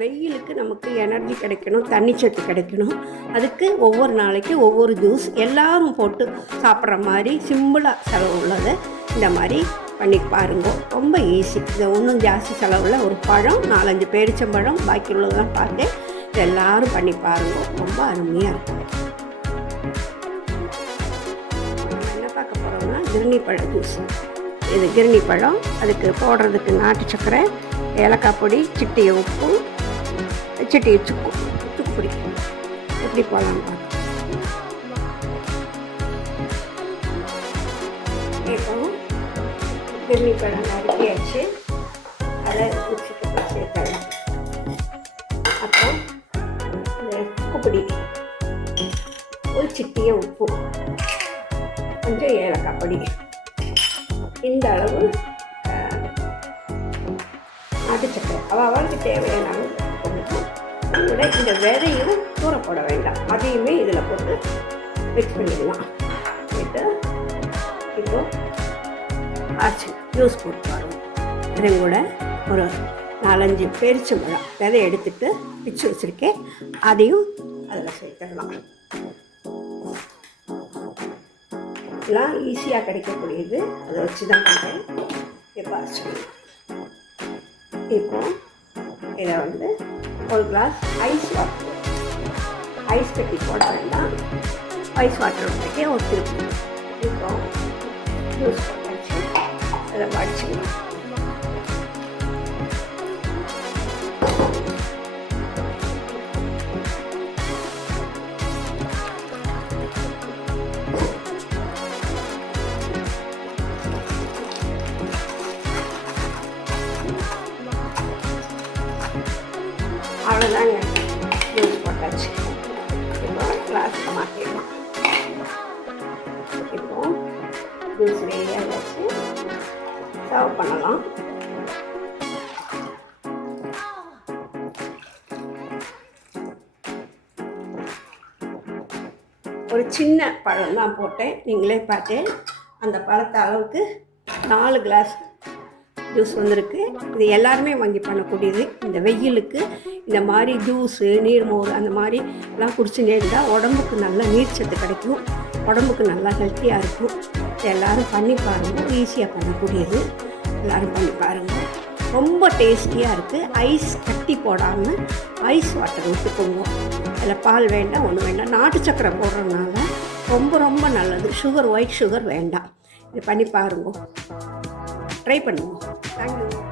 வெயிலுக்கு நமக்கு எனர்ஜி கிடைக்கணும், தண்ணி சத்து கிடைக்கணும். அதுக்கு ஒவ்வொரு நாளைக்கு ஒவ்வொரு ஜூஸ் எல்லோரும் போட்டு சாப்பிட்ற மாதிரி சிம்பிளாக செலவு உள்ளதை இந்த மாதிரி பண்ணி பாருங்க. ரொம்ப ஈஸி. இதை ஒன்றும் ஜாஸ்தி செலவில் ஒரு பழம் 4-5 பேரிச்சம்பழம் பாக்கி உள்ளதெல்லாம் பார்த்து இது எல்லோரும் பண்ணி பாருங்க. ரொம்ப அருமையாக இருக்கும். என்ன பார்க்க போகிறோம்னா கிருணி பழ ஜூஸ். இது கிருணி பழம். அதுக்கு போடுறதுக்கு நாட்டு சர்க்கரை, ஏலக்காய் பொடி, சிட்டியை உப்பு, சிட்டியை சுக்கு பொடி எப்படி போடலாம் பார்க்கலாம். இப்போ கிருணி பழம் நறுக்கியாச்சு. அதை மிக்ஸிக்கு சேர்க்கலாம். அப்புறம் இந்த உப்புப்பொடி, ஒரு சிட்டியை உப்பு, கொஞ்சம் ஏலக்காய் பொடி, இந்த அளவு நாட்டு சக்கரை அவளுக்கு தேவையான அளவு போடணும். கூட இந்த விதையும் தூர போட வேண்டாம், அதையுமே இதில் போட்டு மிக்ஸ் பண்ணிடலாம். இப்போ ஆச்சு ஜூஸ் போட்டு வரும். இதையும் கூட ஒரு 4-5 பேரிச்சம்பழம் விதை எடுத்துட்டு பிச்சு வச்சுருக்கேன், அதையும் அதில் சேர்த்துடலாம். எல்லாம் ஈஸியாக கிடைக்கக்கூடியது, அதை வச்சு தான் பண்ணுறேன். இப்போ இப்போ இதை ஒரு கிளாஸ் ஐஸ் வாட்டர், ஐஸ் கட்டி போட வேண்டாம், ஐஸ் வாட்டர் ஊற்றிக்கே ஒத்துருக்கு. இப்போ ஜூஸ் போட்டாச்சு, அதை வடிச்சுக்கலாம். அவ்வளோதாங்க, ஜூஸ் போட்டாச்சு. இப்போ கிளாஸில் மாற்றிடலாம். இப்போ ஜூஸ் ரெடியாக வச்சு சர்வ் பண்ணலாம். ஒரு சின்ன பழம் தான் போட்டேன், நீங்களே பார்த்து. அந்த பழத்தை அளவுக்கு 4 கிளாஸ் ஜூஸ் வந்திருக்கு. இது எல்லாருமே வாங்கி பண்ணக்கூடியது. இந்த வெயிலுக்கு இந்த மாதிரி ஜூஸு, நீர்மோர் அந்த மாதிரிலாம் குடிச்சுட்டே இருந்தால் உடம்புக்கு நல்லா நீர்ச்சத்து கிடைக்கும், உடம்புக்கு நல்லா ஹெல்த்தியாக இருக்கும். எல்லோரும் பண்ணி பாருங்கள். ஈஸியாக பண்ணக்கூடியது, எல்லோரும் பண்ணி பாருங்கள். ரொம்ப டேஸ்டியாக இருக்குது. ஐஸ் கட்டி போடாமல் ஐஸ் வாட்டர் ஊற்றிக்கோங்க. அதில் பால் வேண்டாம், ஒன்றும் வேண்டாம். நாட்டு சக்கரை போடுறதுனால ரொம்ப ரொம்ப நல்லது. சுகர், ஒயிட் சுகர் வேண்டாம். இது பண்ணி பாருங்க, ட்ரை பண்ணுங்க. தேங்க்யூ.